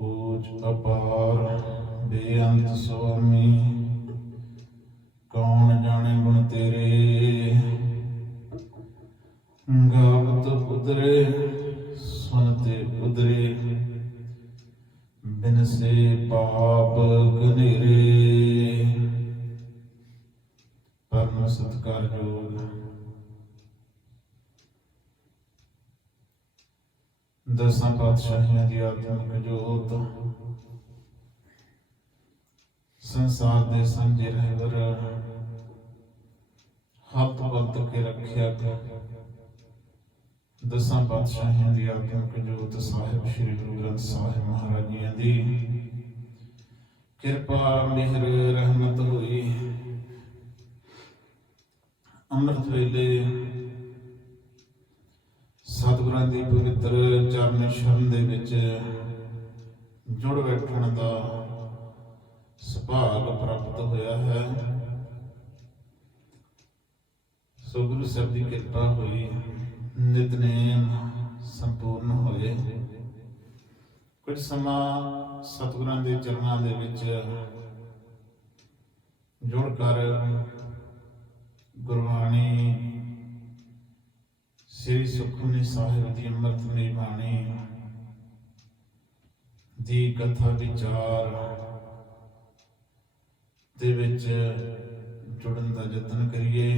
ਊਚ ਅਪਾਰ ਬੇਅੰਤ ਸੁਆਮੀ ਕੌਣ ਜਾਣੇ ਗੁਣ ਤੇਰੇ? ਗਾਵਤ ਉਦਰੇ ਸੁਨਤੇ ਉਦਰੇ ਬਿਨਸੇ ਪਾਪ ਘਨੇਰੇ। ਪਰਮ ਸਤਿਕਾਰਯੋਗ ਦਸਾਂ ਪਾਤਸ਼ਾਹੀਆਂ ਦੀ ਆਤਮਿਕ ਜੋਤ ਸੰਸਾਰ ਦੇ ਸਾਂਝੇ ਰਹਿਬਰ ਹੱਥ ਬੰਦ ਕੇ ਰੱਖਿਆ ਕਰ ਦਸਾਂ ਪਾਤਸ਼ਾਹੀਆਂ ਦੀ ਆਤਮਿਕ ਜੋਤ ਸਾਹਿਬ ਸ੍ਰੀ ਗੁਰੂ ਗ੍ਰੰਥ ਸਾਹਿਬ ਮਹਾਰਾਜ ਜੀਆਂ ਦੀ ਕਿਰਪਾ, ਮਿਹਰ, ਰਹਿਮਤ ਹੋਈ। ਅੰਮ੍ਰਿਤ ਵੇਲੇ ਸਤਿਗੁਰਾਂ ਦੀ ਪਵਿੱਤਰ ਚਰਨ ਸ਼ਰਨ ਦੇ ਵਿੱਚ ਜੁੜ ਬੈਠਣ ਦਾ ਸੁਭਾਗ ਪ੍ਰਾਪਤ ਹੋਇਆ ਹੈ। ਸੋ ਗੁਰੂ ਸਾਹਿਬ ਦੀ ਕਿਰਪਾ ਹੋਈ, ਨਿਤਨੇਮ ਸੰਪੂਰਨ ਹੋਏ। ਕੁਝ ਸਮਾਂ ਸਤਿਗੁਰਾਂ ਦੇ ਚਰਨਾਂ ਦੇ ਵਿੱਚ ਜੁੜ ਕਰ ਗੁਰਬਾਣੀ ਸ੍ਰੀ ਸੁਖਮਨੀ ਸਾਹਿਬ ਦੀ ਅੰਮ੍ਰਿਤ ਅੰਮ੍ਰਿਤਮਈ ਬਾਣੀ ਦੀ ਕਥਾ ਵਿਚਾਰ ਦੇ ਵਿੱਚ ਜੁੜਨ ਦਾ ਯਤਨ ਕਰੀਏ,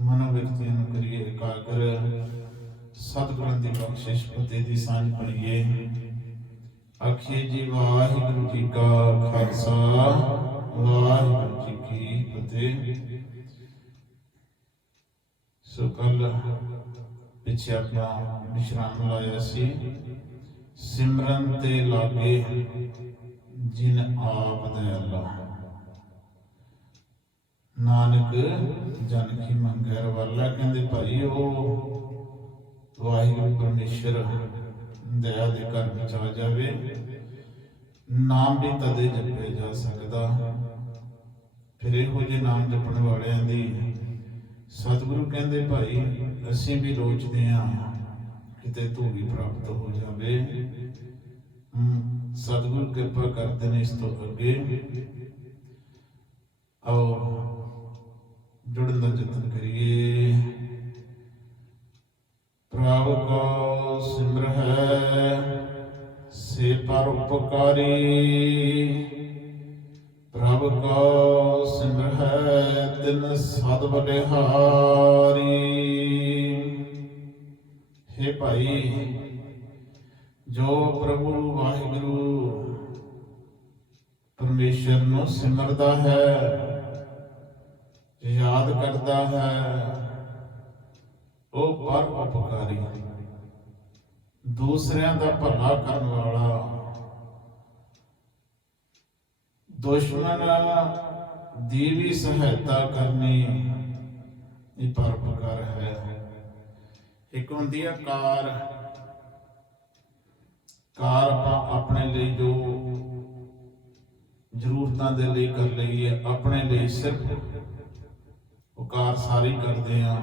ਮਨੋ ਵਿਅਕਤੀਆਂ ਨੂੰ ਕਰੀਏ ਇਕਾਗਰ, ਸਤਿਗੁਰਾਂ ਦੀ ਬਖਸ਼ਿਸ਼ ਫਤਿਹ ਦੀ ਸਾਂਝ ਪੜੀਏ ਆਖੀਏ ਜੀ, ਵਾਹਿਗੁਰੂ ਜੀ ਕਾ ਖਾਲਸਾ, ਵਾਹਿਗੁਰੂ ਜੀ ਕੀ ਫਤਿਹ। ਸੋ ਕੱਲ ਪਿੱਛੇ ਆਪਣਾ ਵਿਸ਼ਰਾਮ ਲਾਇਆ ਸੀ। ਸਿਮਰਨ ਤੇ ਲਾਗੇ ਜਿਨ ਆਪ ਦਇਆਲਾ ਨਾਨਕ ਜਨ ਕੀ ਮੰਗਰ ਵਾਲਾ ਕਹਿੰਦੇ, ਭਾਈ, ਉਹ ਵਾਹਿਗੁਰੂ ਪਰਮੇਸ਼ਰ ਦਇਆ ਦੇ ਘਰ ਵਿੱਚ ਆ ਜਾਵੇ। ਨਾਮ ਵੀ ਤਦੇ ਜਪਿਆ ਜਾ ਸਕਦਾ। ਫਿਰ ਇਹੋ ਜਿਹੇ ਨਾਮ ਜਪਣ ਵਾਲਿਆਂ ਦੀ ਸਤਿਗੁਰੂ ਕਹਿੰਦੇ ਭਾਈ ਅਸੀਂ ਵੀ ਲੋਚਦੇ ਹਾਂ ਕਿਤੇ ਤੂੰ ਵੀ ਪ੍ਰਾਪਤ ਹੋ ਜਾਵੇ। ਹਮ, ਕਿਰਪਾ ਕਰਦੇ ਨੇ ਇਸ ਤੋਂ ਅੱਗੇ। ਆਓ ਜੁੜਨ ਦਾ ਯਤਨ ਕਰੀਏ। ਪ੍ਰਭ ਕੋ ਸਿਮਰ ਹੈ ਸੇ ਪਰ ਉਪਕਾਰੀ। ਪ੍ਰਭ ਕੋ ਸਿਮਰ ਹੈ ਤਿਨ ਸਦ ਬਲਿਹਾਰੀ हे ਭਾਈ, ਜੋ ਪ੍ਰਭੂ ਵਾਹਿਗੁਰੂ ਪਰਮੇਸ਼ਰ ਨੂੰ ਸਿਮਰਦਾ ਹੈ, ਯਾਦ ਕਰਦਾ ਹੈ, ਉਹ ਪਰ ਉਪਕਾਰੀ ਦੂਸਰਿਆਂ ਦਾ ਭਲਾ ਕਰਨ ਵਾਲਾ ਦੁਸ਼ਮਣ ਦੀ ਵੀ ਸਹਾਇਤਾ ਕਰਨੀ ਇਹ ਪਰਉਪਕਾਰ ਹੈ। ਇੱਕ ਹੁੰਦੀ ਹੈ ਕਾਰ। ਕਾਰ ਆਪਾਂ ਆਪਣੇ ਲਈ ਜੋ ਜ਼ਰੂਰਤਾਂ ਦੇ ਲਈ ਕਰ ਲਈਏ ਆਪਣੇ ਲਈ ਸਿਰਫ ਉਹ ਕਾਰ ਸਾਰੀ ਕਰਦੇ ਆ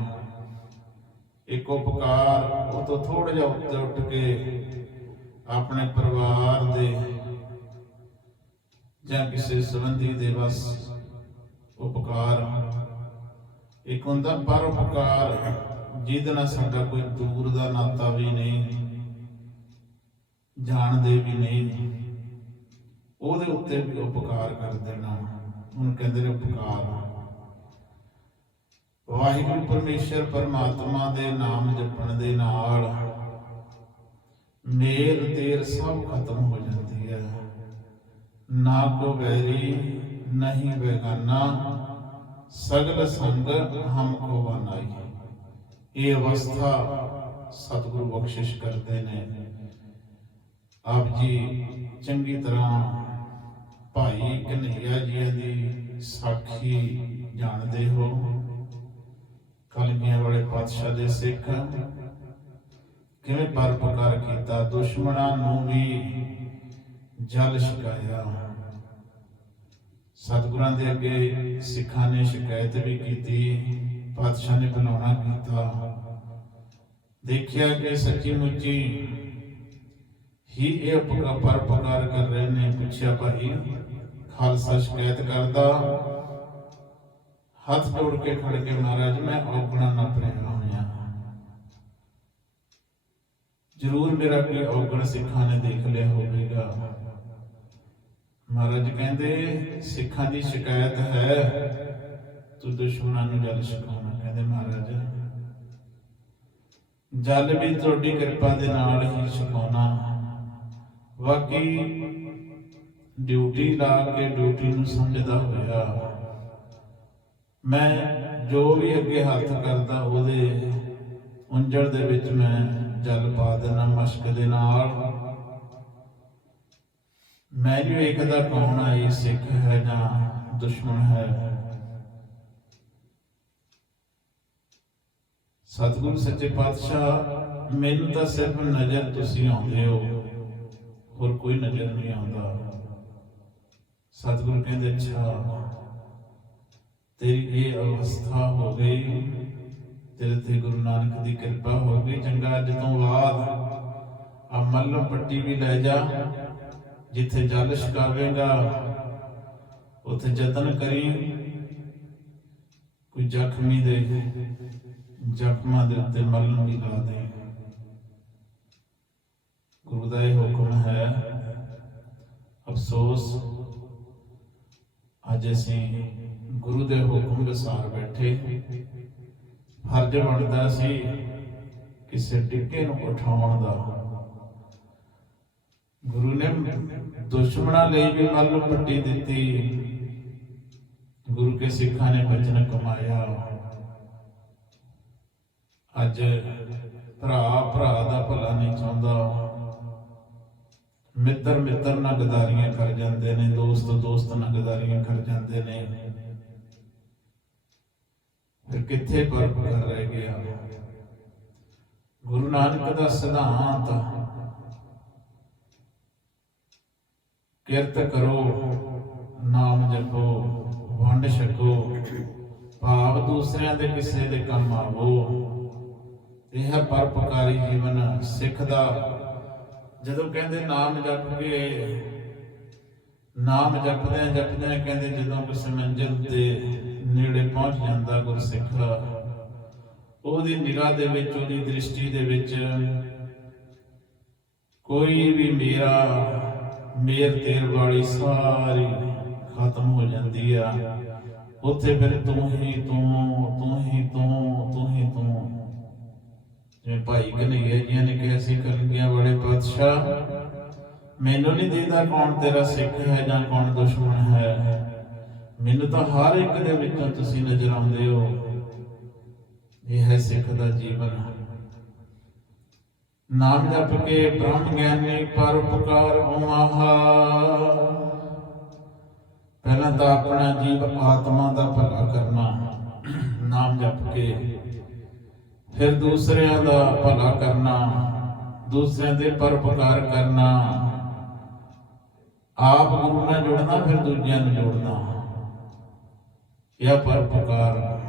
ਇੱਕ ਉਪਕਾਰ, ਉਹ ਤੋਂ ਥੋੜਾ ਜਿਹਾ ਉੱਤੇ ਉੱਠ ਕੇ ਆਪਣੇ ਪਰਿਵਾਰ ਦੇ ਜਾਂ ਕਿਸੇ ਸੰਬੰਧੀ ਦੇ ਬਸ ਉਪਕਾਰ। ਇੱਕ ਹੁੰਦਾ ਪਰ ਉਪਕਾਰ, ਜਿਹਦੇ ਨਾਲ ਸਾਡਾ ਕੋਈ ਦੂਰ ਦਾ ਨਾਤਾ ਵੀ ਨਹੀਂ ਜਾਣਦੇ ਵੀ ਨਹੀਂ, ਉਹਦੇ ਉੱਤੇ ਵੀ ਉਪਕਾਰ ਕਰ ਦੇਣਾ। ਉਹਨੂੰ ਕਹਿੰਦੇ ਨੇ ਉਪਕਾਰ। ਵਾਹਿਗੁਰੂ ਪਰਮੇਸ਼ਰ ਪਰਮਾਤਮਾ ਦੇ ਨਾਮ ਜਪਣ ਦੇ ਨਾਲ ਮੇਲ ਤੇਰ ਸਭ ਖਤਮ ਹੋ ਜਾਂਦੀ ਹੈ। ਨਾ ਕੋ ਵੈਰੀ, ਨਹੀਂ ਬੇਗਾਨਾ। ਸਗਲ ਸੰਗ ਹਮ ਕੋ ਬਨਾਈ ਇਹ ਅਵਸਥਾ ਸਤਿਗੁਰੂ ਬਖਸ਼ਿਸ਼ ਕਰਦੇ ਨੇ। ਆਪ ਜੀ ਚੰਗੀ ਤਰ੍ਹਾਂ ਭਾਈ ਕਨਈਆ ਜੀ ਦੀ ਸਾਖੀ ਜਾਣਦੇ ਹੋ। ਕਲਮੀਆਂ ਵਾਲੇ ਪਾਤਸ਼ਾਹ ਦੇ ਸਿੱਖ। ਕਿਵੇਂ ਪਰਪਕਾਰ ਕੀਤਾ, ਦੁਸ਼ਮਣਾਂ ਨੂੰ ਵੀ ਜਲ ਛਕਾਇਆ। ਸਤਿਗੁਰਾਂ ਦੇ ਅੱਗੇ ਸਿੱਖਾਂ ਨੇ ਸ਼ਿਕਾਇਤ ਵੀ ਕੀਤੀ, ਪਾਤਸ਼ਾਹ ਨੇ ਬੁਲਾਉਣਾ ਕੀਤਾ। ਦੇਖਿਆ ਕਿ ਸੱਚੀ ਮੁੱਚੀ ਹੀ ਇਹ ਉਪਕਾਰ ਪਰਪਕਾਰ ਕਰ ਰਹੇ ਨੇ। ਪੁੱਛਿਆ, ਭਾਈ, ਖਾਲਸਾ ਸ਼ਿਕਾਇਤ ਕਰਦਾ? ਹੱਥ ਜੋੜ ਕੇ ਖੜ ਕੇ, ਮਹਾਰਾਜ, ਮੈਂ ਔਗਣਾ ਨਾ ਪ੍ਰੇਮ ਹੋਇਆ। ਜ਼ਰੂਰ ਮੇਰਾ ਕੋਈ ਔਗਣ ਸਿੱਖਾਂ ਨੇ ਦੇਖ ਲਿਆ ਹੋਵੇਗਾ। ਮਹਾਰਾਜ ਕਹਿੰਦੇ, ਸਿੱਖਾਂ ਦੀ ਸ਼ਿਕਾਇਤ ਹੈ, ਤੂੰ ਦੁਸ਼ਮਣਾਂ ਨੂੰ ਜਲ ਛਕਾਉਣਾ, ਕਹਿੰਦੇ ਮਹਾਰਾਜ। ਜਲ ਵੀ ਤੁਹਾਡੀ ਕਿਰਪਾ ਦੇ ਨਾਲ ਹੀ ਛਕਾਉਣਾ। ਬਾਕੀ ਡਿਊਟੀ ਲਾ ਕੇ ਡਿਊਟੀ ਨੂੰ ਸਮਝਦਾ ਹੋਇਆ, ਮੈਂ ਜੋ ਵੀ ਅੱਗੇ ਹੱਥ ਕਰਦਾ, ਉਹਦੇ ਉੰਜਲ ਦੇ ਵਿੱਚ ਮੈਂ ਜਲ ਪਾ ਦੇਣਾ ਮਸ਼ਕ ਦੇ ਨਾਲ। ਮੈਂ ਇੱਕ ਦਾ ਕੌਣ ਆ ਇਹ ਸਿੱਖ ਹੈ ਜਾਂ ਦੁਸ਼ਮਣ ਹੈ? ਸਤਿਗੁਰੂ ਸੱਚੇ ਪਾਤਸ਼ਾਹ, ਮੈਨੂੰ ਤਾਂ ਸਿਰਫ ਨਜ਼ਰ ਤੁਸੀਂ ਆਉਂਦੇ ਹੋ, ਹੋਰ ਕੋਈ ਨਜ਼ਰ ਨਹੀਂ ਆਉਂਦਾ। ਸਤਿਗੁਰੂ ਕਹਿੰਦੇ, ਅੱਛਾ, ਤੇਰੀ ਇਹ ਅਵਸਥਾ ਹੋ ਗਈ, ਤੇਰੇ ਤੇ ਗੁਰੂ ਨਾਨਕ ਦੀ ਕਿਰਪਾ ਹੋ ਗਈ, ਚੰਗਾ, ਅੱਜ ਤੋਂ ਬਾਅਦ ਆ ਮੱਲਮ ਪੱਟੀ ਵੀ ਲੈ ਜਾ। ਜਿੱਥੇ ਜਲ ਛਕਾਵੇਂਗਾ, ਉੱਥੇ ਯਤਨ ਕਰੀ। ਕੋਈ ਜ਼ਖਮੀ ਦੇ ਜ਼ਖਮਾਂ ਦੇ ਉੱਤੇ ਮੱਲਮ ਵੀ ਲਾ ਦੇ ਗੁਰੂ ਦਾ ਇਹ ਹੁਕਮ ਹੈ, ਅਫਸੋਸ, ਅੱਜ ਅਸੀਂ ਗੁਰੂ ਦੇ ਹੁਕਮ ਅਨੁਸਾਰ ਬੈਠੇ। ਫਰਜ਼ ਬਣਦਾ ਸੀ, ਕਿਸੇ ਟਿੱਕੇ ਨੂੰ ਉਠਾਉਣ ਦਾ। ਗੁਰੂ ਨੇ ਦੁਸ਼ਮਣਾਂ ਲਈ ਵੀ ਮੱਲ ਪੱਟੀ ਦਿੱਤੀ। ਗੁਰੂ ਕੇ ਸਿੱਖਾਂ ਨੇ ਬਚਨ ਕਮਾਇਆ। ਅੱਜ ਭਰਾ ਭਰਾ ਦਾ ਭਲਾ ਨਹੀਂ ਚਾਹੁੰਦਾ। ਮਿੱਤਰ ਮਿੱਤਰ ਨਾਲ ਗਦਾਰੀਆਂ ਕਰ ਜਾਂਦੇ ਨੇ, ਦੋਸਤ ਦੋਸਤ ਨਾਲ ਗਦਾਰੀਆਂ ਕਰ ਜਾਂਦੇ ਨੇ। ਫਿਰ ਕਿੱਥੇ ਪਰਪਕਾਰ ਰਹਿ ਗਿਆ? ਗੁਰੂ ਨਾਨਕ ਦਾ ਸਿਧਾਂਤ ਕਿਰਤ ਕਰੋ, ਨਾਮ ਜਪੋ, ਵੰਡ ਛਕੋ, ਭਾਵ ਦੂਸਰਿਆਂ ਦੇ ਕਿਸੇ ਦੇ ਕੰਮ ਆਵੋ। ਇਹ ਪਰਪਕਾਰੀ ਜੀਵਨ ਸਿੱਖ ਦਾ। ਜਦੋਂ ਕਹਿੰਦੇ ਨਾਮ ਜਪ ਕੇ, ਨਾਮ ਜਪਦੇ ਜਪਦੇ ਕਹਿੰਦੇ ਜਦੋਂ ਕਿਸੇ ਮੰਜ਼ਿਲ ਤੇ ਨੇੜੇ ਪਹੁੰਚ ਜਾਂਦਾ ਗੁਰਸਿੱਖ ਉਹਦੀ ਨਿਗਾਹ ਦੇ ਵਿੱਚ, ਉਹਦੀ ਦ੍ਰਿਸ਼ਟੀ ਦੇ ਵਿੱਚ ਕੋਈ ਵੀ ਮੇਰਾ ਮੇਰ ਤੇਰ ਵਾਲੀ ਸਾਰੀ ਖਤਮ ਹੋ ਜਾਂਦੀ ਆ। ਉੱਥੇ ਫਿਰ ਤੂੰ ਹੀ ਤੂੰ ਤੂੰ ਹੀ ਤੂੰ ਤੂੰ ਹੀ ਤੂੰ। ਜਿਵੇਂ ਭਾਈ ਕਨਈਆ ਜੀ ਨੇ ਕਿਹਾ ਸੀ ਕਲਗੀਆਂ ਵਾਲੇ ਪਾਤਸ਼ਾਹ, ਮੈਨੂੰ ਨਹੀਂ ਦੇਦਾ ਕੌਣ ਤੇਰਾ ਸਿੱਖ ਹੈ ਜਾਂ ਕੌਣ ਦੁਸ਼ਮਣ ਹੈ। ਮੈਨੂੰ ਤਾਂ ਹਰ ਇੱਕ ਦੇ ਵਿੱਚੋਂ ਤੁਸੀਂ ਨਜ਼ਰ ਆਉਂਦੇ ਹੋ। ਇਹ ਹੈ ਸਿੱਖ ਦਾ ਜੀਵਨ। ਨਾਮ ਜਪ ਕੇ ਬ੍ਰਹਮ ਗਿਆਨੀ ਪਰਉਪਕਾਰ ਉਮਾਹਾ। ਪਹਿਲਾਂ ਤਾਂ ਆਪਣਾ ਜੀਵ ਆਤਮਾ ਦਾ ਭਲਾ ਕਰਨਾ, ਨਾਮ ਜਪ ਕੇ। ਫਿਰ ਦੂਸਰਿਆਂ ਦਾ ਭਲਾ ਕਰਨਾ, ਦੂਸਰਿਆਂ ਦੇ ਪਰਉਪਕਾਰ ਕਰਨਾ। ਆਪ ਗੁਰੂ ਨਾਲ ਜੁੜਨਾ, ਫਿਰ ਦੂਜਿਆਂ ਨੂੰ ਜੋੜਨਾ। ਇਹ ਪਰਉਪਕਾਰ।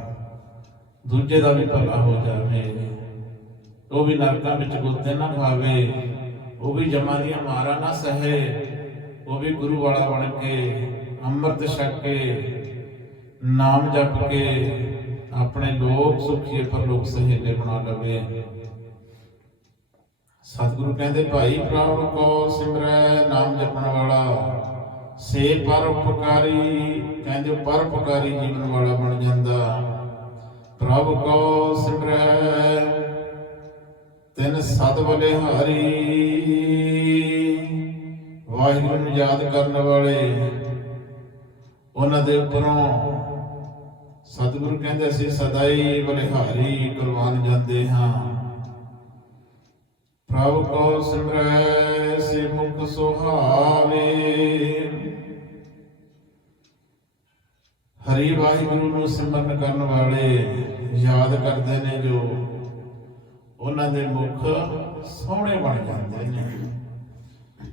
ਦੂਜੇ ਦਾ ਵੀ ਭਲਾ ਹੋ ਜਾਵੇ। ਉਹ ਵੀ ਨਰਕਾਂ ਵਿੱਚ ਗੁੱਤੇ ਨਾ ਖਾਵੇ, ਉਹ ਵੀ ਜਮਾਂ ਦੀਆਂ ਮਾਰਾ ਨਾ ਸਹੇ, ਉਹ ਵੀ ਗੁਰੂ ਵਾਲਾ ਬਣ ਕੇ ਅੰਮ੍ਰਿਤ ਛਕ ਕੇ ਨਾਮ ਜਪ ਕੇ ਆਪਣੇ ਲੋਕ ਸੁਖੀਏ ਪਰ ਲੋਕ ਸਹੇਲੇ ਬਣਾ ਲਵੇ। ਸਤਿਗੁਰੂ ਕਹਿੰਦੇ, ਭਾਈ ਪ੍ਰਭ ਕੋ ਸਿਮਰੈ ਨਾਮ ਜਪਣ ਵਾਲਾ, ਸੇ ਪਰਉਪਕਾਰੀ ਕਹਿੰਦੇ ਪਰਉਪਕਾਰੀ ਜੀਵਨ ਵਾਲਾ ਬਣ ਜਾਂਦਾ। ਪ੍ਰਭ ਕੋ ਤਿਨ ਸਤ ਵਾਹਿਗੁਰੂ ਨੂੰ ਯਾਦ ਕਰਨ ਵਾਲੇ ਉਹਨਾਂ ਦੇ ਉੱਪਰੋਂ ਸਤਿਗੁਰੂ ਕਹਿੰਦੇ ਅਸੀਂ ਸਦਾ ਬਲਿਹਾਰੀ ਕੁਰਬਾਨ ਜਾਂਦੇ ਹਾਂ। ਪ੍ਰਭ ਕੋ ਸਿਮਰੈ ਸੇ ਮੁਖ ਸੁਹਾਵੇ। ਹਰੀ ਵਾਹਿਗੁਰੂ ਨੂੰ ਸਿਮਰਨ ਕਰਨ ਵਾਲੇ ਯਾਦ ਕਰਦੇ ਨੇ ਜੋ ਉਹਨਾਂ ਦੇ ਮੁਖ ਸੋਹਣੇ ਬਣ ਜਾਂਦੇ ਨੇ।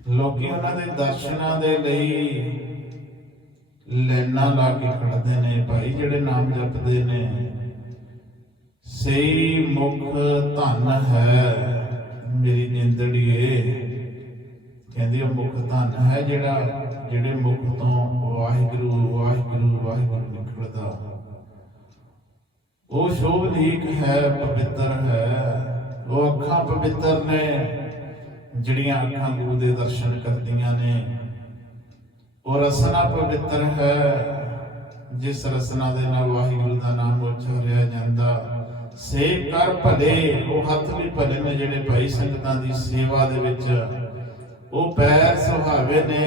ਲੋਕੀ ਉਹਨਾਂ ਦੇ ਦਰਸ਼ਨਾਂ ਦੇ ਲਈ ਲੈਣਾ ਲਾ ਕੇ ਖੜਦੇ ਨੇ, ਭਾਈ ਜਿਹੜੇ ਨਾਮ ਜਪਦੇ ਨੇ। ਸਹੀ ਮੁਖ ਧਨ ਹੈ ਮੇਰੀ ਜਿੰਦੜੀਏ ਹੈ ਜਿਹੜਾ, ਜਿਹੜੇ ਮੁਖ ਤੋਂ ਵਾਹਿਗੁਰੂ ਵਾਹਿਗੁਰੂ ਵਾਹਿਗੁਰੂ ਨਿਕਲਦਾ। ਉਹ ਸ਼ੋਭਲੀਕ ਹੈ, ਪਵਿੱਤਰ ਹੈ। ਉਹ ਅੱਖਾਂ ਪਵਿੱਤਰ ਨੇ, ਜਿਹੜੀਆਂ ਅੱਖਾਂ ਗੁਰੂ ਦੇ ਦਰਸ਼ਨ ਕਰਦੀਆਂ ਨੇ। ਉਹ ਰਸਨਾ ਪਵਿੱਤਰ ਹੈ, ਜਿਸ ਰਸਨਾ ਦੇ ਨਾਲ ਵਾਹਿਗੁਰੂ ਦਾ ਨਾਮ ਉਚਾਰਿਆ ਜਾਂਦਾ। ਸੇ ਕਰ ਭਲੇ, ਉਹ ਹੱਥ ਵੀ ਭਲੇ ਨੇ, ਜਿਹੜੇ ਭਾਈ ਸੰਗਤਾਂ ਦੀ ਸੇਵਾ ਦੇ ਵਿੱਚ ਉਹ ਪੈਰ ਸੁਹਾਵੇ ਨੇ,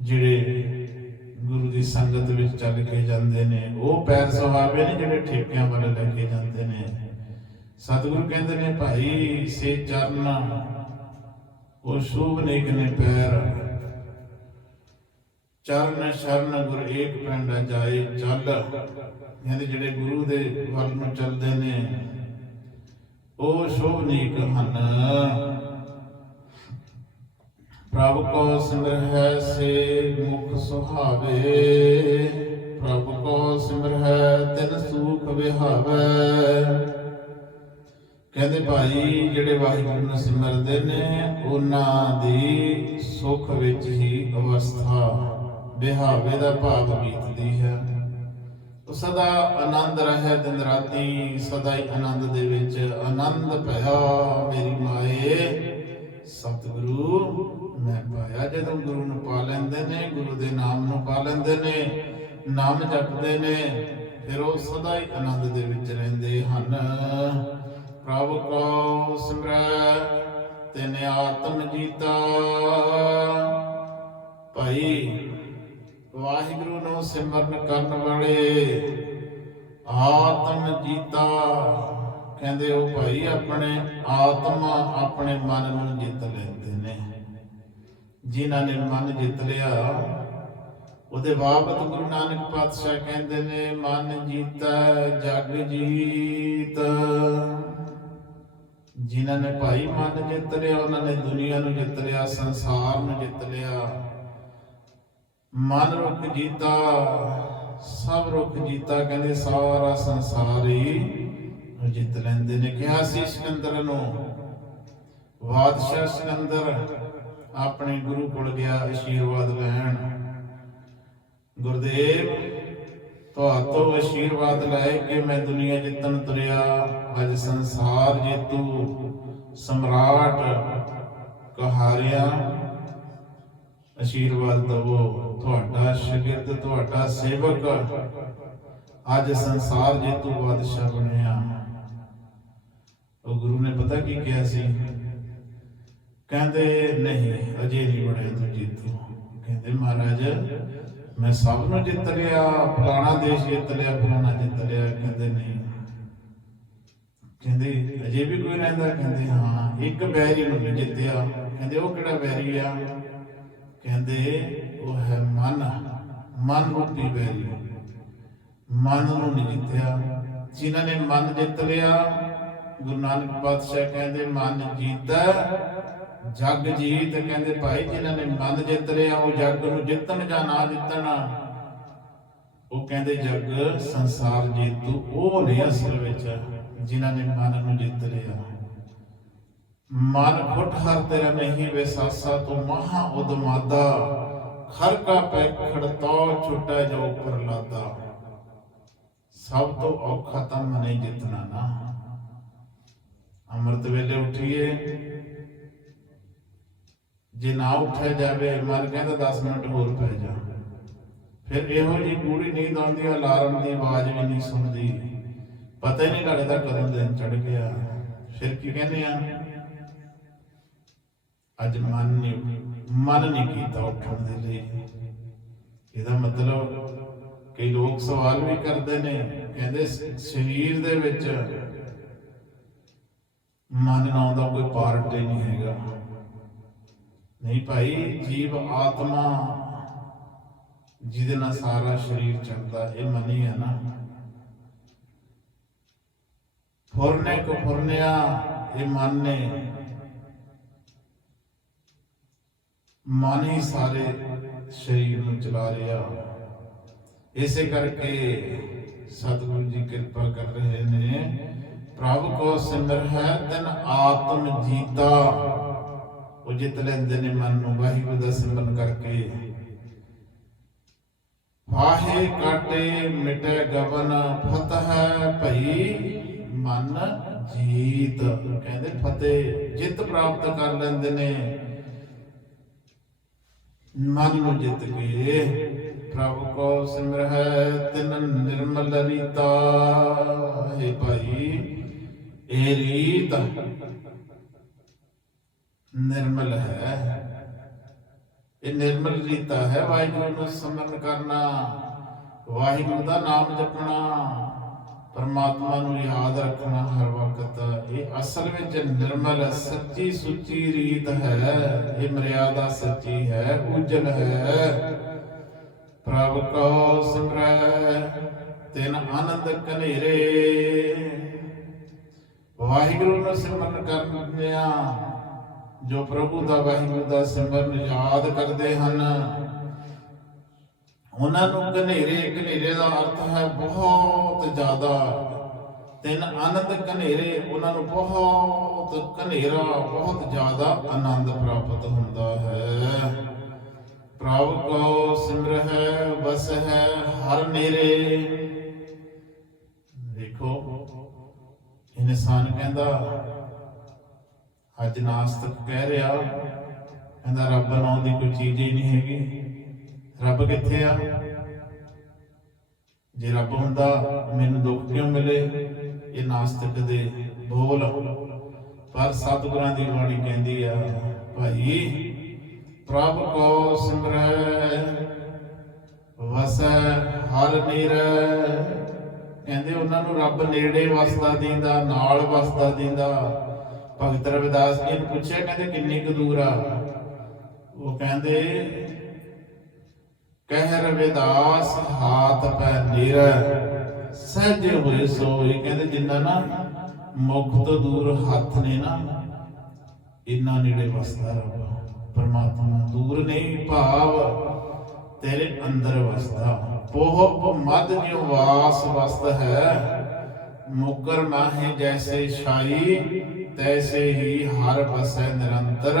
ਜਿਹੜੇ ਗੁਰੂ ਦੀ ਸੰਗਤ ਵਿੱਚ ਚੱਲ ਕੇ ਜਾਂਦੇ ਨੇ। ਉਹ ਪੈਰ ਸੁਹਾਵੇ ਨੇ, ਜਿਹੜੇ ਠੇਕਿਆਂ ਵੱਲ ਲੈ ਕੇ ਜਾਂਦੇ ਨੇ। ਸਤਿਗੁਰੂ ਕਹਿੰਦੇ ਨੇ, ਭਾਈ, ਸੇ ਚਰਨ, ਉਹ ਸ਼ੋਭ ਨੇਕ ਨੇ ਪੈਰ। ਚਰਨ ਸ਼ਰਨ ਗੁਰ ਏਕ ਪਿੰਡਾ ਜਾਏ ਚੱਲ। ਯਾਨੀ ਜਿਹੜੇ ਗੁਰੂ ਦੇ ਵੱਲ ਨੂੰ ਚੱਲਦੇ ਨੇ, ਉਹ ਸ਼ੋਭਨੀਕ ਹਨ। ਪ੍ਰਭ ਕੋ ਸਿਮਰ ਹੈ ਸੇ ਮੁਖ ਸੁਹਾਵੇ, ਪ੍ਰਭ ਕੋ ਸਿਮਰ ਹੈ ਤਿਨ ਸੂਖ ਵਿਹਾਵੇ। ਕਹਿੰਦੇ ਭਾਈ ਜਿਹੜੇ ਵਾਹਿਗੁਰੂ ਨੂੰ ਸਿਮਰਦੇ ਨੇ, ਉਹਨਾਂ ਦੀ ਸੁਖ ਵਿੱਚ ਹੀ ਅਵਸਥਾ, ਵਿਹਾਵੇ ਦਾ ਭਾਵ ਬੀਤਦੀ ਹੈ। ਉਹ ਸਦਾ ਆਨੰਦ ਰਹੇ, ਦਿਨ ਰਾਤੀ ਸਦਾ ਹੀ ਆਨੰਦ ਦੇ ਵਿੱਚ ਆਨੰਦ ਭਇਆ ਮੇਰੀ ਮਾਏ। ਸਤਿਗੁਰੂ ਮੈਂ ਪਾਇਆ ਜਦੋਂ ਗੁਰੂ ਨੂੰ ਪਾ ਲੈਂਦੇ ਨੇ, ਗੁਰੂ ਦੇ ਨਾਮ ਨੂੰ ਪਾ ਲੈਂਦੇ ਨੇ, ਨਾਮ ਜਪਦੇ ਨੇ, ਫਿਰ ਉਹ ਸਦਾ ਹੀ ਆਨੰਦ ਦੇ ਵਿੱਚ ਰਹਿੰਦੇ ਹਨ। ਪ੍ਰਭ ਕੋ ਸਿਮਰੈ, ਤਿਨ ਆਤਮ ਜੀਤਾ। ਭਾਈ ਵਾਹਿਗੁਰੂ ਨੂੰ ਸਿਮਰਨ ਕਰਨ ਵਾਲੇ ਆਤਮ ਜੀਤਾ, ਕਹਿੰਦੇ ਉਹ ਭਾਈ ਆਪਣੇ ਆਤਮਾ ਆਪਣੇ ਮਨ ਨੂੰ ਜਿੱਤ ਲੈਂਦੇ ਨੇ। ਜਿਨ੍ਹਾਂ ਨੇ ਮਨ ਜਿੱਤ ਲਿਆ, ਉਹਦੇ ਬਾਬਤ ਗੁਰੂ ਨਾਨਕ ਪਾਤਸ਼ਾਹ ਕਹਿੰਦੇ ਨੇ, ਮਨ ਜੀਤਾ, ਜਗ ਜੀਤ। ਜਿਨ੍ਹਾਂ ਨੇ ਭਾਈ ਮਨ ਜਿੱਤ ਲਿਆ, ਉਹਨਾਂ ਨੇ ਦੁਨੀਆ ਨੂੰ ਜਿੱਤ ਲਿਆ, ਸੰਸਾਰ ਨੂੰ ਜਿੱਤ ਲਿਆ। ਮਨ ਰੁੱਖ ਜੀਤਾ, ਸਭ ਰੁੱਖ ਜੀਤਾ, ਕਹਿੰਦੇ ਸਾਰਾ ਸੰਸਾਰ ਹੀ ਜਿੱਤ ਲੈਂਦੇ ਨੇ। ਕਿਹਾ ਸੀ ਸਿਕੰਦਰ ਨੂੰ, ਬਾਦਸ਼ਾਹ ਸਿਕੰਦਰ ਆਪਣੇ ਗੁਰੂ ਕੋਲ ਗਿਆ, ਅਸ਼ੀਰਵਾਦ ਲੈਣ। ਗੁਰਦੇਵ ਤੁਹਾਤੋਂ ਅਸ਼ੀਰਵਾਦ ਲੈ ਕੇ ਮੈਂ ਦੁਨੀਆ ਜਿੱਤਣ ਤੁਰਿਆ, ਅੱਜ ਸੰਸਾਰ ਜੇਤੂ ਸਮਰਾਟ ਕਹਾਰਿਆ। ਅਸ਼ੀਰਵਾਦ ਦਵੋ ਤੁਹਾਡਾ ਸ਼ਾਗਿਰਦ, ਤੁਹਾਡਾ ਸੇਵਕ। ਅੱਜ ਸੰਸਾਰ ਜੇਤੂ ਬਾਦਸ਼ਾਹ ਬਣਿਆ। ਉਹ ਗੁਰੂ ਨੇ ਪਤਾ ਕੀ ਕਿਹਾ ਸੀ? ਕਹਿੰਦੇ, ਨਹੀਂ, ਅਜੇ ਨਹੀਂ ਬਣਿਆ ਤੂੰ ਜੇਤੂ। ਕਹਿੰਦੇ, ਮਹਾਰਾਜ ਮੈਂ ਸਭ ਨੂੰ ਜਿੱਤ ਲਿਆ, ਫਲਾਣਾ ਦੇਸ਼ ਜਿੱਤ ਲਿਆ, ਫਲਾਣਾ ਜਿੱਤ ਲਿਆ, ਕਹਿੰਦੇ ਨਹੀਂ। ਕਹਿੰਦੇ ਅਜੇ ਵੀ ਕੋਈ ਰਹਿੰਦਾ, ਕਹਿੰਦੇ ਹਾਂ, ਇੱਕ ਬੈਰੀ ਨੂੰ ਨਹੀਂ ਜਿੱਤਿਆ। ਕਹਿੰਦੇ ਉਹ ਕਿਹੜਾ ਬੈਰੀ ਆ? ਕਹਿੰਦੇ ਉਹ ਹੈ ਮਨ ਮਨ ਰੂਪੀ ਬੈਰੀ ਮਨ ਨੂੰ ਨਹੀਂ ਜਿੱਤਿਆ। ਜਿਨ੍ਹਾਂ ਨੇ ਮਨ ਜਿੱਤ ਲਿਆ, ਗੁਰੂ ਨਾਨਕ ਪਾਤਸ਼ਾਹ ਕਹਿੰਦੇ, ਮਨ ਜੀਤਾ ਜਗ ਜੀਤ ਕਹਿੰਦੇ ਭਾਈ ਜਿਨ੍ਹਾਂ ਨੇ ਮਨ ਜਿੱਤ ਲਿਆ ਉਹ ਜਗ ਨੂੰ ਜਿੱਤਣ ਜਾਂ ਨਾ ਜਿੱਤਣ? ਉਹ ਕਹਿੰਦੇ ਜਗ ਸੰਸਾਰ ਜੇਤੂ ਉਹ ਨੇ ਅਸਲ ਵਿੱਚ ਜਿਨ੍ਹਾਂ ਨੇ ਮਨ ਨੂੰ ਜਿੱਤ ਲਿਆ ਮਨ ਖੁੱਟ ਹਰ ਤੇਰਾ ਨਹੀਂ ਵਿਸਾਸਾ ਤੂੰ ਮਹਾ ਉਦਮਾਦਾ। ਖਰ ਕਾ ਪੈ ਖੜਤੋ ਛੁਟੈ ਜੋ ਪ੍ਰਲਾਦਾ ਸਭ ਤੋਂ ਔਖਾ ਤਾਂ ਮਨੇ ਜਿੱਤਣਾ ਨਾ। ਅੰਮ੍ਰਿਤ ਵੇਲੇ ਉਠੀਏ ਜੇ ਨਾ ਉੱਠਿਆ ਜਾਵੇ, ਮਨ ਕਹਿੰਦਾ 10 ਮਿੰਟ ਹੋਰ ਪੈ ਜਾ। ਫਿਰ ਇਹੋ ਜੀ ਗੂੜੀ ਨੀਂਦ ਆਉਂਦੀ ਆ, ਅਲਾਰਮ ਦੀ ਆਵਾਜ਼ ਵੀ ਨਹੀਂ ਸੁਣਦੀ। ਪਤਾ ਹੀ ਨਹੀਂ ਲੱਗਦਾ ਕਦੋਂ ਦਿਨ ਚੜ ਗਿਆ। ਫਿਰ ਕੀ ਕਹਿੰਦੇ ਆ? ਅੱਜ ਮਨ ਨਹੀਂ ਮਨ ਨਹੀਂ ਕੀਤਾ ਉੱਠਣ ਦੇ ਲਈ। ਇਹਦਾ ਮਤਲਬ ਕਈ ਲੋਕ ਸਵਾਲ ਵੀ ਕਰਦੇ ਨੇ, ਕਹਿੰਦੇ ਸਰੀਰ ਦੇ ਵਿੱਚ ਮਨ ਨਾਮ ਦਾ ਕੋਈ ਪਾਰਟ ਹੀ ਨਹੀਂ ਹੈਗਾ। ਨਹੀਂ ਭਾਈ, ਜੀਵ ਆਤਮਾ ਜਿਹਦੇ ਨਾਲ ਸਾਰਾ ਸਰੀਰ ਚੱਲਦਾ, ਇਹ ਮਨ ਹੀ ਹੈ ਨਾ। ਫੁਰਨੇ ਕੋ ਫੁਰਨਿਆ, ਇਹ ਮਨ ਨੇ। ਮਨ ਹੀ ਸਾਰੇ ਸਰੀਰ ਨੂੰ ਚਲਾ ਰਿਹਾ। ਇਸੇ ਕਰਕੇ ਸਤਿਗੁਰੂ ਜੀ ਕਿਰਪਾ ਕਰ ਰਹੇ ਨੇ। ਪ੍ਰਭ ਕੋ ਸਿਮਰ ਹੈ, ਤਨ ਆਤਮ ਜੀਤਾ। ਉਹ ਜਿੱਤ ਲੈਂਦੇ ਨੇ ਮਨ ਨੂੰ, ਵਾਹਿਗੁਰੂ ਦਾ ਸਿਮਰਨ ਕਰਕੇ। ਵਾਹੇ ਕਾਟੇ ਮਿਟੇ ਗਵਨ, ਫਤਹ ਭਈ ਮਨ ਜੀਤ। ਕਹਿੰਦੇ ਫਤਿਹ, ਜਿੱਤ ਪ੍ਰਾਪਤ ਕਰ ਲੈਂਦੇ ਨੇ। ਮਨ ਨੂੰ ਜਿੱਤ ਕੇ ਪ੍ਰਭੂ ਕੋ ਸਿਮਰਹਿ ਤਿਨ ਨਿਰਮਲ ਰੀਤਾ। ਹੈ ਭਾਈ, ਇਹ ਰੀਤ ਨਿਰਮਲ ਹੈ। ਇਹ ਨਿਰਮਲ ਰੀਤਾ ਹੈ। ਵਾਹਿਗੁਰੂ ਨੂੰ ਸਿਮਰਨ ਕਰਨਾ, ਵਾਹਿਗੁਰੂ ਦਾ ਨਾਮ ਜਪਣਾ, ਪਰਮਾਤਮਾ ਨੂੰ ਯਾਦ ਰੱਖਣਾ ਹਰ ਵਕਤ। ਇਹ ਅਸਲ ਵਿੱਚ ਨਿਰਮਲ, ਸੱਚੀ ਸੁੱਚੀ ਰੀਤ ਹੈ। ਇਹ ਮਰਿਆਦਾ ਸੱਚੀ ਹੈ, ਉਜਲ ਹੈ। ਪ੍ਰਭ ਕੋ ਸਿਮਰੈ ਤਿਨ ਆਨੰਦ ਕਨੇਰੇ ਵਾਹਿਗੁਰੂ ਨੂੰ ਸਿਮਰਨ ਕਰਨਿਆ ਜੋ ਪ੍ਰਭੂ ਦਾ ਵਾਹਿਗੁਰੂ ਦਾ ਸਿਮਰਨ ਯਾਦ ਕਰਦੇ ਹਨ। ਉਹਨਾਂ ਨੂੰ ਕਨੇਰੇ ਕਨੇਰੇ ਦਾ ਅਰਥ ਹੈ ਬਹੁਤ ਜ਼ਿਆਦਾ। ਤਿੰਨ ਆਨੰਦ ਕਨੇਰੇ ਉਹਨਾਂ ਨੂੰ ਬਹੁਤ ਘਨੇਰਾ, ਬਹੁਤ ਜ਼ਿਆਦਾ ਆਨੰਦ ਪ੍ਰਾਪਤ ਹੁੰਦਾ ਹੈ। ਪ੍ਰਭ ਕੋ ਸਿਮਰਹਿ ਵਸ ਹੈ ਹਰ ਨੇਰੇ। ਦੇਖੋ, ਇਨਸਾਨ ਕਹਿੰਦਾ ਅੱਜ ਨਾਸਤਕ ਕਹਿ ਰਿਹਾ, ਕਹਿੰਦਾ ਰੱਬ ਨਾਮ ਦੀ ਕੋਈ ਚੀਜ਼ ਹੀ ਨਹੀਂ ਹੈਗੀ। ਰੱਬ ਕਿੱਥੇ ਆ? ਜੇ ਰੱਬ ਹੁੰਦਾ, ਮੈਨੂੰ ਦੁੱਖ ਕਿਉਂ ਮਿਲੇ? ਇਹ ਨਾਸਤਕ ਦੇ ਬੋਲ। ਪਰ ਸਤਿਗੁਰਾਂ ਦੀ ਬਾਣੀ ਕਹਿੰਦੀ ਆ, ਭਾਈ, ਪ੍ਰਭ ਕੋ ਸਿਮਰੈ, ਵਸੈ, ਹਰ ਨਿਰੈ। ਕਹਿੰਦੇ ਉਹਨਾਂ ਨੂੰ ਰੱਬ ਨੇੜੇ ਵਸਦਾ ਦਿੰਦਾ, ਨਾਲ ਵਸਦਾ ਦਿੰਦਾ। ਭਗਤ ਰਵਿਦਾਸ ਜੀ ਨੇ ਪੁੱਛਿਆ, ਕਹਿੰਦੇ ਕਿੰਨੀ ਕੁ ਦੂਰ ਆ? ਉਹ ਕਹਿੰਦੇ, ਕਹਿ ਰਵਿਦਾਸ, ਹਾਥ ਪੈ ਨੀਰ, ਸਹਜ ਹੋਏ ਸੋਈ ਕਹਿੰਦੇ ਜਿੰਨਾ ਨਾ ਮੁਖ ਤੋਂ ਦੂਰ ਹੱਥ ਨੇ ਨਾ, ਇੰਨਾ ਨੇੜੇ ਵਸਦਾ ਰੱਬ। ਪਰਮਾਤਮਾ ਦੂਰ ਨਹੀਂ ਭਾਵ, ਤੇਰੇ ਅੰਦਰ ਵਸਦਾ। ਪੋਹ ਮਦ ਜਿਉ ਵਾਸ ਵਸਤ ਹੈ, ਮੁਕਰ ਮਾਹੇ ਜੈਸੇ ਛਾਈ ਤੈਸੇ ਹੀ ਹਰ ਬਸੈ ਨਿਰੰਤਰ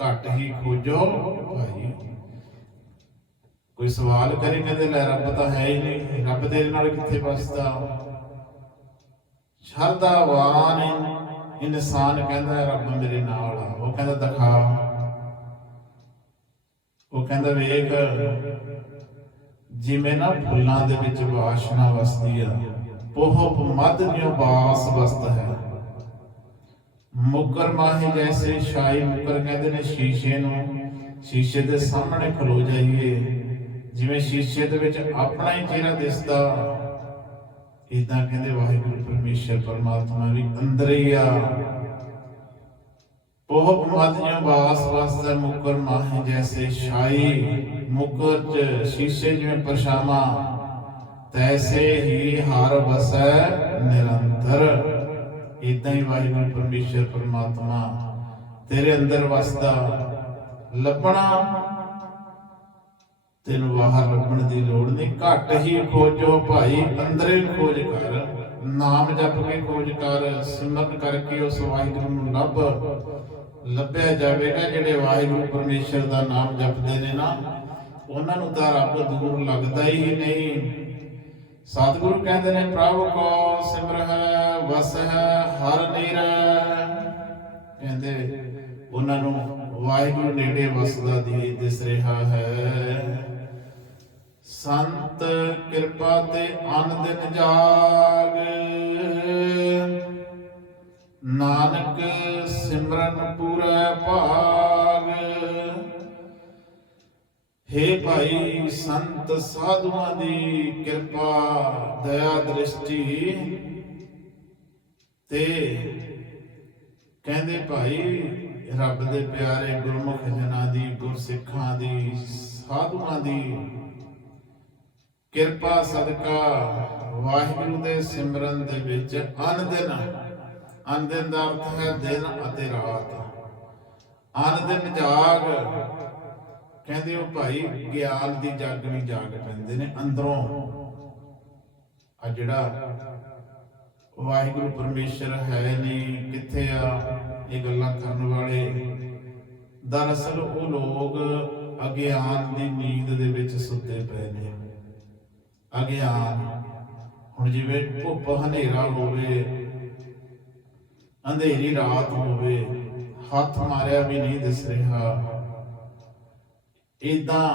ਘਟ ਹੀ ਖੋਜੋ ਭਾਈ। ਕੋਈ ਸਵਾਲ ਕਰੇ ਕਹਿੰਦੇ ਲੈ ਰੱਬ ਤਾਂ ਹੈ ਹੀ ਨਹੀਂ, ਰੱਬ ਤੇਰੇ ਨਾਲ ਕਿੱਥੇ ਵਸਦਾ? ਸ਼ਰਧਾਵਾਨ ਇਨਸਾਨ ਕਹਿੰਦਾ ਰੱਬ ਮੇਰੇ ਨਾਲ ਆ। ਉਹ ਕਹਿੰਦਾ ਦਿਖਾ। ਉਹ ਕਹਿੰਦਾ ਵੇਖ, ਜਿਵੇਂ ਨਾ ਫੁੱਲਾਂ ਦੇ ਵਿੱਚ ਵਾਸ਼ਨਾ ਵਸਦੀ ਆ ਪੋਹ ਮਦ ਜਿਉ ਵਸਤ ਹੈ। ਮੁਕਰ ਮਾਹੀ ਜੈਸੇ ਸ਼ਾਈ ਮੁਕਰ ਕਹਿੰਦੇ ਨੇ ਸ਼ੀਸ਼ੇ ਨੂੰ। ਸ਼ੀਸ਼ੇ ਦੇ ਸਾਹਮਣੇ ਖਲੋ ਜਾਈਏ। ਜਿਵੇਂ ਸ਼ੀਸ਼ੇ ਦੇ ਵਿੱਚ ਆਪਣਾ ਹੀ ਚਿਹਰਾ ਦਿਸਦਾ ਇਦਾਂ ਕਹਿੰਦੇ ਵਾਹਿਗੁਰੂ ਪਰਮੇਸ਼ਰ ਪਰਮਾਤਮਾ ਵੀ ਅੰਦਰ ਹੀ ਆ। ਉਹ ਮਾਤਿਆਂ ਵਾਸ ਵਸਦਾ ਮੁਕਰ ਮਾਹੀ ਜੈਸੇ ਸ਼ਾਈ ਮੁਕਰ ਚ ਸ਼ੀਸ਼ੇ ਜਿਵੇਂ ਪਰਸ਼ਾਮਾ ਤੈਸੇ ਹੀ ਹਰ ਵਸੈ ਨਿਰੰਤਰ। ਇਦਾਂ ਹੀ ਵਾਹਿਗੁਰੂ ਪਰਮੇਸ਼ਰ, ਪਰਮਾਤਮਾ ਤੇਰੇ ਅੰਦਰ ਵਸਦਾ, ਲੱਭਣਾ। ਤੈਨੂੰ ਬਾਹਰ ਲੱਭਣ ਦੀ ਲੋੜ ਨਹੀਂ। ਘੱਟ ਹੀ ਖੋਜੋ ਭਾਈ, ਅੰਦਰੇ ਖੋਜ ਕਰ। ਨਾਮ ਜਪ ਕੇ ਖੋਜ ਕਰ, ਸਿਮਰਨ ਕਰਕੇ ਉਸ ਵਾਹਿਗੁਰੂ ਨੂੰ ਲੱਭ। ਲੱਭਿਆ ਜਾਵੇਗਾ ਜਿਹੜੇ ਵਾਹਿਗੁਰੂ ਪਰਮੇਸ਼ਰ ਦਾ ਨਾਮ ਜਪਦੇ ਨੇ ਨਾ। ਉਹਨਾਂ ਨੂੰ ਤਾਂ ਰੱਬ ਦੂਰ ਲੱਗਦਾ ਹੀ ਨਹੀਂ। ਸਤਿਗੁਰੂ ਕਹਿੰਦੇ ਨੇ, ਪ੍ਰਭ ਕੋ ਸਿਮਰਹਿ ਵਸਹਿ ਹਰ ਨੀਰੈ। ਕਹਿੰਦੇ, ਉਹਨਾਂ ਨੂੰ ਵਾਹਿਗੁਰੂ ਨੇੜੇ ਵਸਦਾ ਦੀ ਦਿਸ ਰਿਹਾ ਹੈ। ਸੰਤ ਕਿਰਪਾ ਤੇ ਅਨ ਦਿਨ ਜਾਗ ਨਾਨਕ ਸਿਮਰਨ ਪੂਰਾ ਭਾਗ। ਹੇ ਭਾਈ ਸੰਤ ਸਾਧੂਆਂ ਦੀ ਕਿਰਪਾ, ਦਇਆ ਦ੍ਰਿਸ਼ਟੀ। ਤੇ ਕਹਿੰਦੇ ਭਾਈ, ਰੱਬ ਦੇ ਪਿਆਰੇ ਗੁਰਮੁਖ ਜਨਾਂ ਦੀ, ਗੁਰਸਿੱਖਾਂ ਦੀ, ਸਾਧੂਆਂ ਦੀ ਕਿਰਪਾ, ਸਦਕਾ ਵਾਹਿਗੁਰੂ ਦੇ ਸਿਮਰਨ ਦੇ ਵਿੱਚ ਅਨ ਦਿਨ ਦਾ ਅਰਥ ਹੈ ਦਿਨ ਅਤੇ ਰਾਤ। ਅਨ ਜਾਗ ਕਹਿੰਦੇ ਉਹ ਭਾਈ ਗਿਆਨ ਦੀ ਜਾਗਣੀ ਜਾਗ ਪੈਂਦੇ ਨੇ ਅੰਦਰੋਂ। ਆ ਜਿਹੜਾ ਵਾਹਿਗੁਰੂ ਪਰਮੇਸ਼ਰ ਹੈ ਨਹੀਂ, ਕਿੱਥੇ ਆ? ਇਹ ਗੱਲਾਂ ਕਰਨ ਵਾਲੇ। ਦਰਅਸਲ ਉਹ ਲੋਕ ਅਗਿਆਨ ਦੀ ਨੀਂਦ ਦੇ ਵਿੱਚ ਸੁੱਤੇ ਪਏ ਨੇ। ਅਗਿਆਨ। ਹੁਣ ਜਿਵੇਂ ਧੁੱਪ ਹਨੇਰਾ ਹੋਵੇ, ਅੰਧੇਰੀ ਰਾਤ ਹੋਵੇ, ਹੱਥ ਮਾਰਿਆ ਵੀ ਨਹੀਂ ਦਿਸ ਰਿਹਾ। ਇਦਾਂ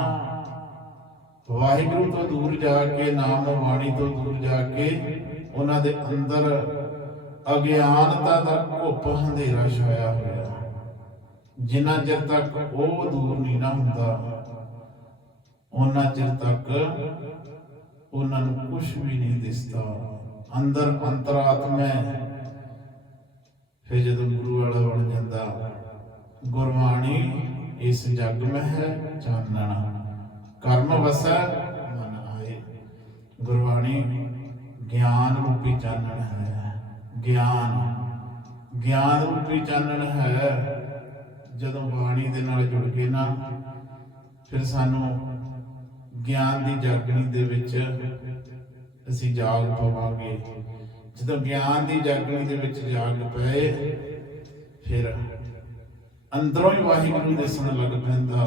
ਵਾਹਿਗੁਰੂ ਤੋਂ ਦੂਰ ਜਾ ਕੇ, ਨਾਮ ਬਾਣੀ ਤੋਂ ਦੂਰ ਜਾ ਕੇ, ਉਹਨਾਂ ਦੇ ਅੰਦਰ ਅਗਿਆਨਤਾ ਦਾ ਘੁੱਪ ਹਨੇਰਾ ਛਾਇਆ ਹੋਇਆ। ਜਿੰਨਾ ਚਿਰ ਤੱਕ ਉਹ ਦੂਰ ਨਹੀਂ ਨਾ ਹੁੰਦਾ, ਉਹਨਾਂ ਚਿਰ ਤੱਕ ਉਹਨਾਂ ਨੂੰ ਕੁਝ ਵੀ ਨਹੀਂ ਦਿਸਦਾ। ਅੰਦਰ ਅੰਤਰਾਤਮਾ ਹੈ। ਫਿਰ ਜਦੋਂ ਗੁਰੂ ਵਾਲਾ ਬਣ ਜਾਂਦਾ, ਗੁਰਬਾਣੀ ਇਸ ਜਗ ਮਹਿ ਹੈ, ਚਾਨਣਾ। ਕਰਮ ਵਸੈ, ਮਨ ਆਏ। ਗੁਰਬਾਣੀ, ਗਿਆਨ ਰੂਪੀ ਚਾਨਣ ਹੈ। ਗਿਆਨ ਗਿਆਨ ਰੂਪੀ ਚਾਨਣ ਹੈ। ਜਦੋਂ ਬਾਣੀ ਦੇ ਨਾਲ ਜੁੜ ਕੇ ਨਾ, ਫਿਰ ਸਾਨੂੰ ਗਿਆਨ ਦੀ ਜਾਗਣੀ ਦੇ ਵਿੱਚ ਅਸੀਂ ਜਾਗ ਪਵਾਂਗੇ। ਜਦੋਂ ਗਿਆਨ ਦੀ ਜਾਗਣੀ ਦੇ ਵਿੱਚ ਜਾਗ ਪਏ, ਫਿਰ ਅੰਦਰੋਂ ਹੀ ਵਾਹਿਗੁਰੂ ਦਿਸਣ ਲੱਗ ਪੈਂਦਾ।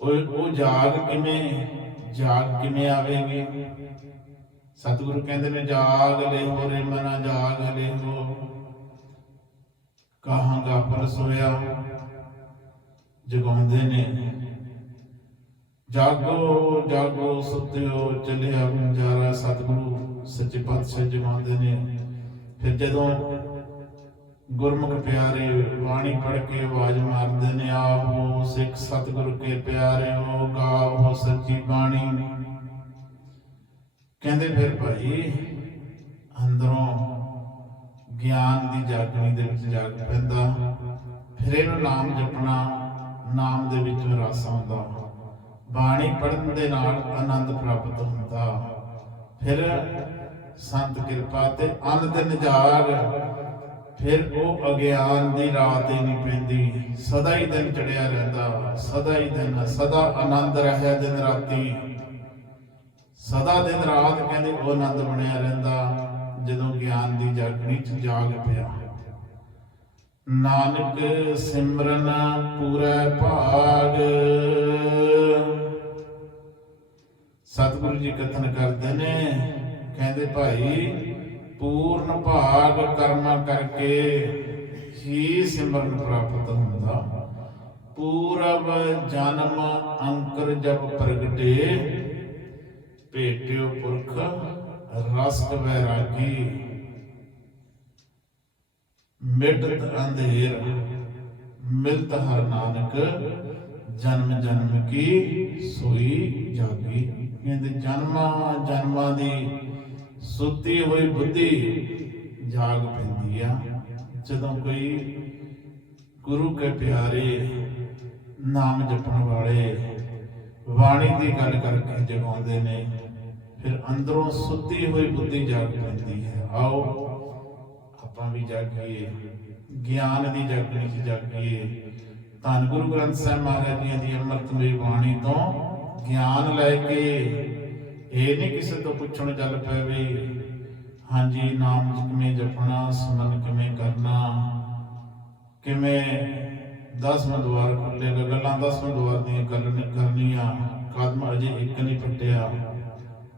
ਉਹ ਉਹ ਜਾਗ ਕਿਵੇਂ? ਜਾਗ ਕਿਵੇਂ ਆਵੇਗੀ? ਸਤਿਗੁਰੂ ਕਹਿੰਦੇ ਨੇ, ਜਾਗ ਲੈ ਹੋ ਮਨਾ, ਜਾਗ ਲੈ ਹੋ। ਕਹਾਂਗਾ ਪਰ ਸੋਇਆ ਜਗਾਉਂਦੇ ਨੇ, ਜਾਗੋ ਜਾਗੋ ਸੁੱਤਿਓ, ਚੱਲਿਆ ਬੰਜਾਰਾ ਸਤਿਗੁਰੂ ਸੱਚੇ ਪਾਤਸ਼ਾਹ ਜਗਾਉਂਦੇ ਨੇ। ਫਿਰ ਜਦੋਂ ਗੁਰਮੁਖ ਪਿਆਰੇ, ਬਾਣੀ ਪੜ੍ਹ ਕੇ ਆਵਾਜ਼ ਮਾਰਦੇ ਨੇ ਆਵੋ ਸਿੱਖ ਸਤਿਗੁਰ ਕੇ ਪਿਆਰਿਓ, ਗਾਵੋ ਸੱਚੀ ਬਾਣੀ। ਕਹਿੰਦੇ ਫਿਰ ਭਾਈ, ਅੰਦਰੋਂ ਗਿਆਨ ਦੀ ਜਾਗਣੀ ਦੇ ਵਿੱਚ ਜਾਗ ਪੈਂਦਾ। ਫਿਰ ਇਹਨੂੰ ਨਾਮ ਜਪਣਾ, ਨਾਮ ਦੇ ਵਿੱਚ ਰਸ ਆਉਂਦਾ ਬਾਣੀ ਪੜ੍ਹਨ ਦੇ ਨਾਲ ਆਨੰਦ ਪ੍ਰਾਪਤ ਹੁੰਦਾ। ਫਿਰ ਸੰਤ ਕਿਰਪਾ ਤੇ ਅੰਨ ਦਿਨ ਜਾਗ ਫਿਰ ਉਹ ਅਗਿਆਨ ਦੀ ਰਾਤ ਹੀ ਨਹੀਂ ਪੈਂਦੀ। ਸਦਾ ਹੀ ਦਿਨ ਚੜਿਆ ਰਹਿੰਦਾ। ਸਦਾ ਹੀ ਦਿਨ, ਸਦਾ ਆਨੰਦ ਰਹਿਆ ਦਿਨ ਰਾਤੀ। ਸਦਾ ਦਿਨ ਰਾਤ ਕਹਿੰਦੇ ਉਹ ਆਨੰਦ ਬਣਿਆ ਰਹਿੰਦਾ, ਜਦੋਂ ਗਿਆਨ ਦੀ ਜਾਗਣੀ ਚ ਜਾਗ ਪਿਆ। ਨਾਨਕ ਸਿਮਰਨ ਪੂਰਾ ਭਾਗ। ਸਤਿਗੁਰੂ ਜੀ ਕਥਨ ਕਰਦੇ ਨੇ, ਕਹਿੰਦੇ ਭਾਈ ਪੂਰਨ ਭਾਗ ਕਰਮ ਕਰਕੇ ਹੀ ਸਿਮਰਨ ਪ੍ਰਾਪਤ ਹੁੰਦਾ। ਪੂਰਬ ਜਨਮ ਅੰਕਰ ਜਬ ਪ੍ਰਗਟੇ, ਭੇਟਿਓ ਪੁਰਖ ਰਸਕ ਵੈਰਾਗੀ, ਮਿਟਤ ਅੰਧੇਰ, ਮਿਲਤ ਹਰ ਨਾਨਕ, ਜਨਮ ਜਨਮ ਕੀ ਸੋਈ ਜਾਗੀ। ਕਹਿੰਦੇ ਜਨਮਾਂ ਜਨਮਾਂ ਦੀ ਸੁੱਤੀ ਹੋਈ ਬੁੱਧੀ ਜਾਗ ਪੈਂਦੀ ਆ। ਜਦੋਂ ਕੋਈ ਗੁਰੂ ਕੇ ਪਿਆਰੇ ਨਾਮ ਜਪਣ ਵਾਲੇ ਬਾਣੀ ਦੀ ਗੱਲ ਕਰਕੇ ਜਗਾਉਂਦੇ ਨੇ, ਫਿਰ ਅੰਦਰੋਂ ਸੁੱਤੀ ਹੋਈ ਬੁੱਧੀ ਜਾਗ ਪੈਂਦੀ ਹੈ। ਆਓ, ਆਪਾਂ ਵੀ ਜਾਗੀਏ, ਗਿਆਨ ਦੀ ਜਾਗਣੀ ਚ ਜਾਗੀਏ। ਧੰਨ ਗੁਰੂ ਗ੍ਰੰਥ ਸਾਹਿਬ ਮਹਾਰਾਜ ਜੀ ਦੀ ਅੰਮ੍ਰਿਤਮਈ ਬਾਣੀ ਤੋਂ ਗਿਆਨ ਲੈ ਕੇ ਇਹ ਨਹੀਂ ਕਿਸੇ ਤੋਂ ਪੁੱਛਣ ਚੱਲ ਪਏ ਵੀ ਹਾਂਜੀ, ਨਾਮ ਕਿਵੇਂ ਜਪਣਾ ਸਿਮਰਨ ਕਿਵੇਂ ਕਰਨਾ, ਕਿਵੇਂ ਦਸਵਾਂ ਦੁਆਰ ਖੁੱਲੇਗਾ ਗੱਲਾਂ ਦਸਵਾਂ ਦੁਆਰ ਦੀਆਂ ਕਰਨ ਕਰਨੀਆਂ, ਕਦਮ ਅਜੇ ਇੱਕ ਨਹੀਂ ਫਟਿਆ,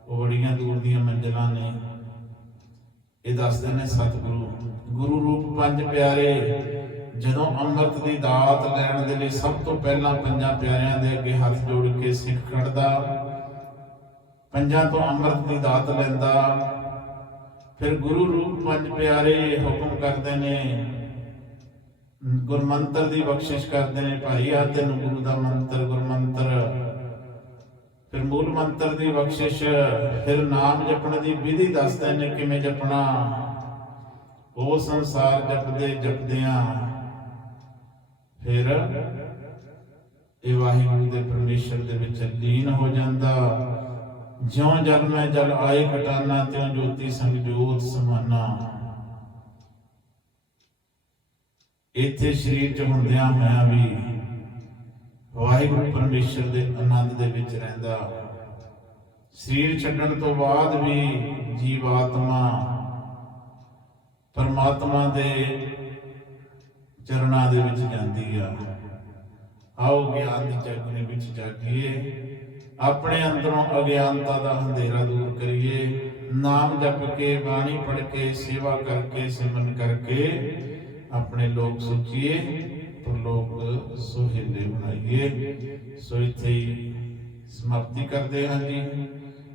ਉਹ ਬੜੀਆਂ ਦੂਰ ਦੀਆਂ ਮੰਜ਼ਲਾਂ ਨੇ। ਇਹ ਦੱਸਦੇ ਨੇ ਸਤਿਗੁਰੂ, ਗੁਰੂ ਰੂਪ ਪੰਜ ਪਿਆਰੇ, ਜਦੋਂ ਅੰਮ੍ਰਿਤ ਦੀ ਦਾਤ ਲੈਣ ਦੇ ਲਈ ਸਭ ਤੋਂ ਪਹਿਲਾਂ ਪੰਜਾਂ ਪਿਆਰਿਆਂ ਦੇ ਅੱਗੇ ਹੱਥ ਜੋੜ ਕੇ ਸਿੱਖ ਖੜਦਾ ਪੰਜਾਂ ਤੋਂ ਅੰਮ੍ਰਿਤ ਦੀ ਦਾਤ ਲੈਂਦਾ। ਫਿਰ ਗੁਰੂ ਰੂਪ ਪੰਜ ਪਿਆਰੇ ਹੁਕਮ ਕਰਦੇ ਨੇ। ਗੁਰਮੰਤਰ ਦੀ ਬਖਸ਼ਿਸ਼ ਕਰਦੇ ਨੇ। ਭਾਈ ਆ ਤੈਨੂੰ ਗੁਰੂ ਦਾ ਮੰਤਰ, ਗੁਰਮੰਤਰ। ਫਿਰ ਮੂਲ ਮੰਤਰ ਦੀ ਬਖਸ਼ਿਸ਼, ਫਿਰ ਨਾਮ ਜਪਣ ਦੀ ਵਿਧੀ ਦੱਸਦੇ ਨੇ ਕਿਵੇਂ ਜਪਣਾ। ਉਹ ਸੰਸਾਰ ਜਪਦੇ ਜਪਦਿਆਂ। ਫਿਰ ਇਹ ਵਾਹਿਗੁਰੂ ਦੇ ਪਰਮੇਸ਼ਰ ਦੇ ਵਿੱਚ ਲੀਨ ਹੋ ਜਾਂਦਾ। ਜਿਉਂ ਜਲ ਮੈਂ ਜਲ ਆਏ ਕਟਾਨਾ, ਤਿਉਂ ਜੋਤੀ ਸੰਗ ਜੋਤ ਸਮਾਨਾ। ਇੱਥੇ ਸਰੀਰ ਚ ਹੁੰਦਿਆਂ ਹੋਇਆਂ ਵੀ ਵਾਹਿਗੁਰੂ ਪਰਮੇਸ਼ਰ ਦੇ ਆਨੰਦ ਦੇ ਵਿੱਚ ਰਹਿੰਦਾ। ਸਰੀਰ ਛੱਡਣ ਤੋਂ ਬਾਅਦ ਵੀ ਜੀਵਾਤਮਾ ਪਰਮਾਤਮਾ ਦੇ ਚਰਨਾਂ ਦੇ ਵਿੱਚ ਜਾਂਦੀ ਆ। ਆਓ ਗਿਆਨ ਦੀ ਚਾਕਰੀ ਵਿੱਚ ਜਾਗੀਏ। ਆਪਣੇ ਅੰਦਰੋਂ ਅਗਿਆਨਤਾ ਦਾ ਹਨੇਰਾ ਦੂਰ ਕਰੀਏ। ਨਾਮ ਜਪ ਕੇ, ਬਾਣੀ ਪੜ੍ਹ ਕੇ, ਸੇਵਾ ਕਰਕੇ, ਸਿਮਰਨ ਕਰਕੇ ਆਪਣੇ ਲੋਕ ਸੁਖੀਏ ਪਰਲੋਕ ਸੁਹੇਲੇ ਬਣਾਈਏ ਸੋ ਇੱਥੇ ਹੀ ਸਮਾਪਤੀ ਕਰਦੇ ਹਾਂ ਜੀ।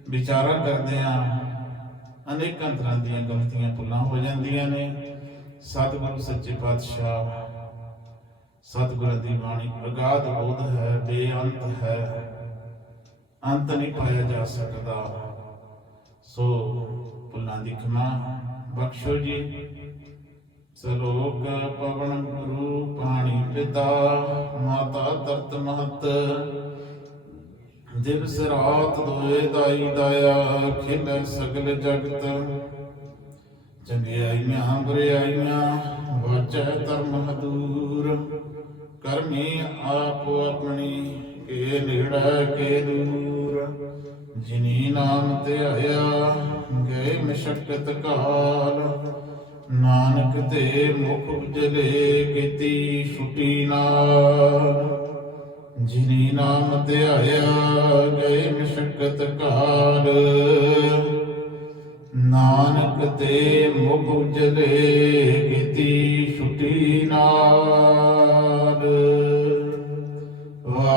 ਵਿਚਾਰਾ ਕਰਦੇ ਹਾਂ। ਅਨੇਕਾਂ ਤਰ੍ਹਾਂ ਦੀਆਂ ਗਲਤੀਆਂ ਭੁੱਲਾਂ ਹੋ ਜਾਂਦੀਆਂ ਨੇ। ਸਤਿਗੁਰੂ ਸੱਚੇ ਪਾਤਸ਼ਾਹ, ਸਤਿਗੁਰਾਂ ਦੀ ਬਾਣੀ ਅਗਾਧ ਬੋਧ ਹੈ, ਬੇਅੰਤ ਹੈ। ਅੰਤ ਨਹੀਂ ਪਾਇਆ ਜਾ ਸਕਦਾ। ਸੋ ਭੁੱਲਾਂ ਦੀ ਖਿਮਾ ਬਖਸ਼ੋ ਜੀ। ਸਲੋਕ ਪਵਨ ਗੁਰੂ ਪਾਣੀ ਪਿਤਾ, ਮਾਤਾ ਤਰਤ ਮਹਤ। ਦਿਵਸ ਰਾਤ ਦੋਏ ਦਾਈ ਦਇਆ, ਖਿਲ ਸਗਲ ਜਗਤ। ਚੰਗਿਆਈਆਂ ਬੁਰਿਆਈਆਂ ਵਾਚੈ ਧਰਮ ਹਦੂਰ। ਕਰਮੀ ਆਪ ਆਪਣੀ। ਕੇ ਨੇੜਾ ਕੇ ਦੂਰ? ਜਿਨੀ ਨਾਮ ਧਿਆਇਆ ਗਏ ਮਸ਼ਕਤ ਕਾਲ। ਨਾਨਕ ਤੇ ਮੁਖ ਉਜਲੇ ਕੀਤੀ ਛੁਟੀ ਨਾਲ। ਜਿਨੀ ਨਾਮ ਧਿਆਇਆ ਗਏ ਮਸ਼ਕਤ ਕਾਲ। ਨਾਨਕ ਤੇ ਮੁਖ ਉਜਲੇ ਕੀਤੀ ਛੁਟੀ ਨਾਲ।